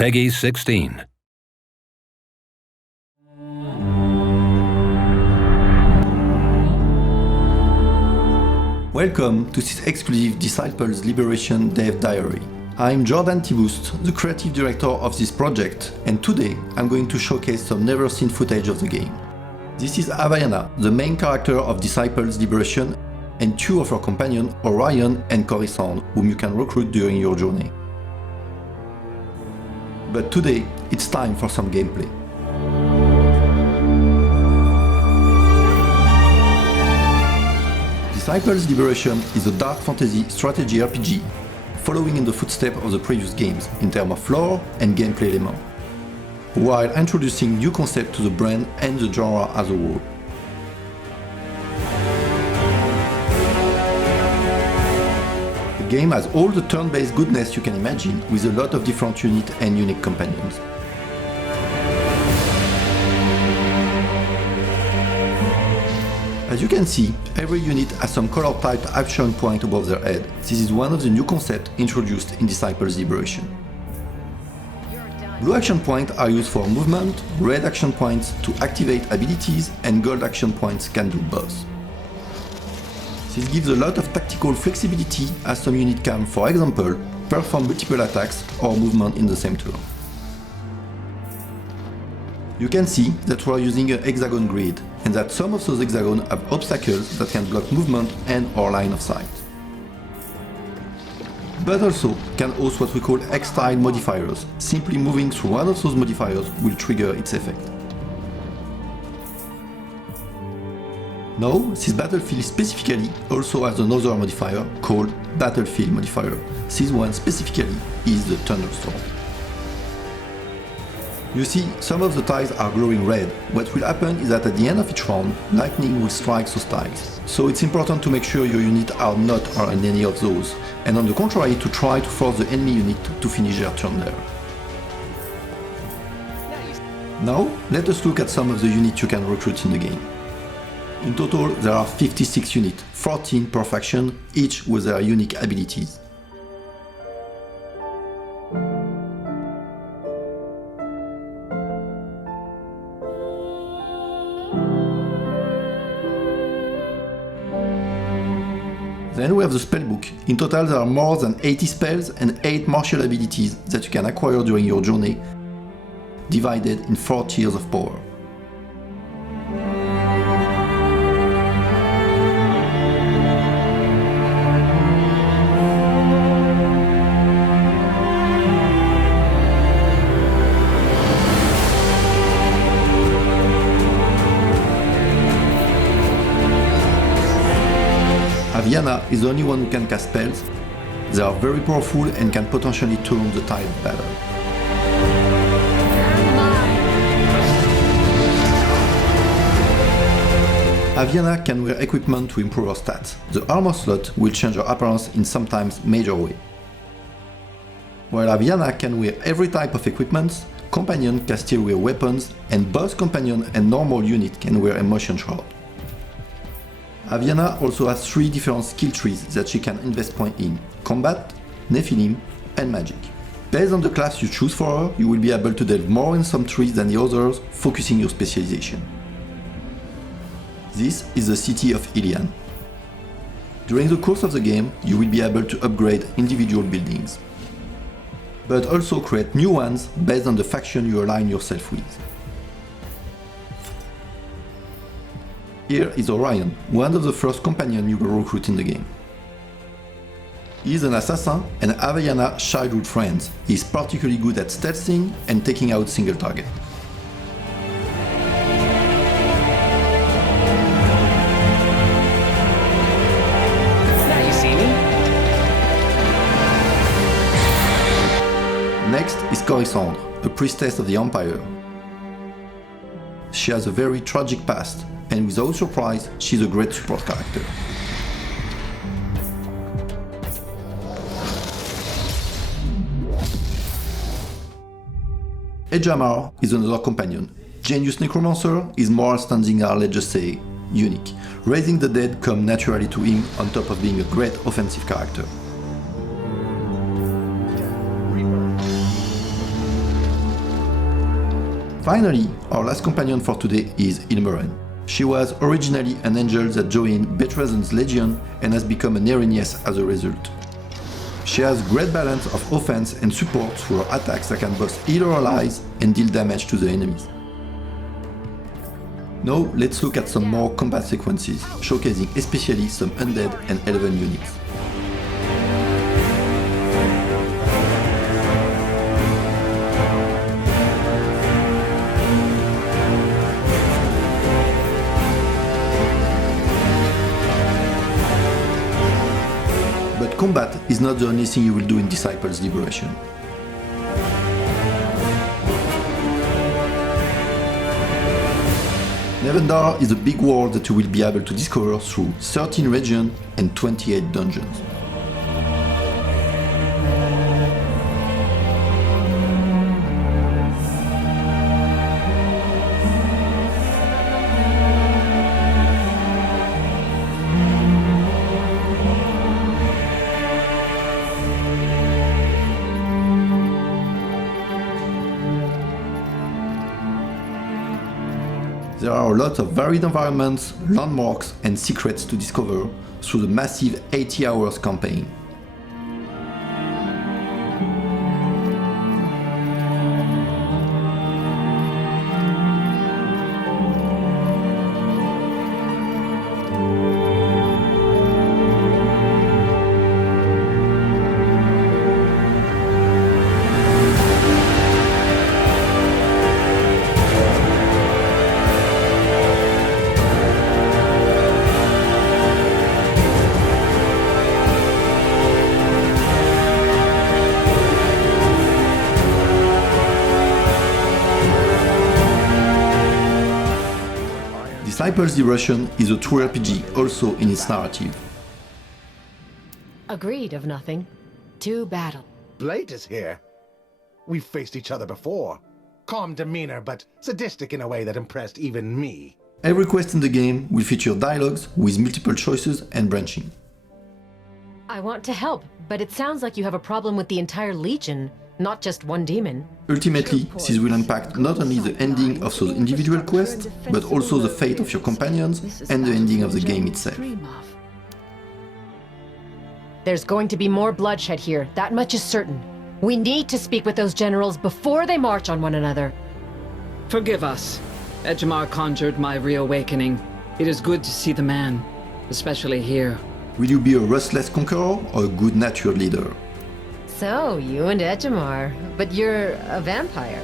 Peggy 16. Welcome to this exclusive Disciples Liberation Dev Diary. I'm Jordan Tibust, the creative director of this project, and today I'm going to showcase some never-seen footage of the game. This is Havaiana, the main character of Disciples Liberation, and two of her companions, Orion and Coruscant, whom you can recruit during your journey. But today, it's time for some gameplay. Disciples Liberation is a dark fantasy strategy RPG, following in the footsteps of the previous games in terms of lore and gameplay elements, while introducing new concepts to the brand and the genre as a whole. The game has all the turn-based goodness you can imagine, with a lot of different units and unique companions. As you can see, every unit has some color-typed action point above their head. This is one of the new concepts introduced in Disciples Liberation. Blue action points are used for movement, red action points to activate abilities, and gold action points can do both. This gives a lot of tactical flexibility, as some units can, for example, perform multiple attacks or movement in the same turn. You can see that we are using a hexagon grid, and that some of those hexagons have obstacles that can block movement and/or line of sight. But also can host what we call X-style modifiers. Simply moving through one of those modifiers will trigger its effect. Now, this battlefield specifically also has another modifier called Battlefield Modifier. This one specifically is the Thunderstorm. You see, some of the tiles are glowing red. What will happen is that at the end of each round, lightning will strike those tiles. So it's important to make sure your units are not on any of those, and on the contrary to try to force the enemy unit to finish their turn there. Now, let us look at some of the units you can recruit in the game. In total, there are 56 units, 14 per faction, each with their unique abilities. Then we have the spellbook. In total there are more than 80 spells and 8 martial abilities that you can acquire during your journey, divided in 4 tiers of power. Havaiana is the only one who can cast spells. They are very powerful and can potentially turn the tide of battle. Havaiana can wear equipment to improve her stats. The armor slot will change her appearance in sometimes major way. While Havaiana can wear every type of equipment, companion can still wear weapons, and both companion and normal unit can wear emotion shroud. Havaiana also has 3 different skill trees that she can invest points in: combat, Nephilim, and magic. Based on the class you choose for her, you will be able to delve more in some trees than the others, focusing your specialization. This is the city of Ilian. During the course of the game, you will be able to upgrade individual buildings, but also create new ones based on the faction you align yourself with. Here is Orion, one of the first companions you will recruit in the game. He is an assassin and Havaiana's childhood friend. He is particularly good at stealthing and taking out single targets. Now you see me? Next is Coruscant, a priestess of the Empire. She has a very tragic past, and without surprise, she's a great support character. Ejamar is another companion. Genius Necromancer is more outstanding, or let's just say, unique. Raising the dead comes naturally to him on top of being a great offensive character. Finally, our last companion for today is Ilmeren. She was originally an angel that joined Betrazen's legion and has become an Erinyes as a result. She has great balance of offense and support through her attacks that can both heal her allies and deal damage to the enemies. Now let's look at some more combat sequences, showcasing especially some undead and elven units. But combat is not the only thing you will do in Disciples' Liberation. Nevendar is a big world that you will be able to discover through 13 regions and 28 dungeons. There are a lot of varied environments, landmarks and secrets to discover through the massive 80 hours campaign. Disciples' Liberation is a true RPG also in its narrative. Agreed of nothing. To battle. Blade is here. We've faced each other before. Calm demeanor, but sadistic in a way that impressed even me. Every quest in the game will feature dialogues with multiple choices and branching. I want to help, but it sounds like you have a problem with the entire Legion, not just one demon. Ultimately, this will impact not only the ending of those individual quests, but also the fate of your companions and the ending of the game itself. There's going to be more bloodshed here, that much is certain. We need to speak with those generals before they march on one another. Forgive us. Edgemar conjured my reawakening. It is good to see the man, especially here. Will you be a restless conqueror or a good-natured leader? So, you and Edgemar, but you're a vampire.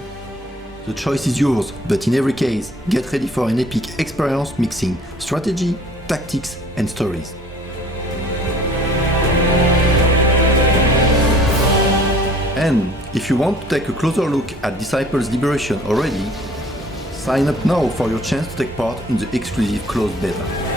The choice is yours, but in every case, get ready for an epic experience mixing strategy, tactics and stories. And if you want to take a closer look at Disciples' Liberation already, sign up now for your chance to take part in the exclusive closed beta.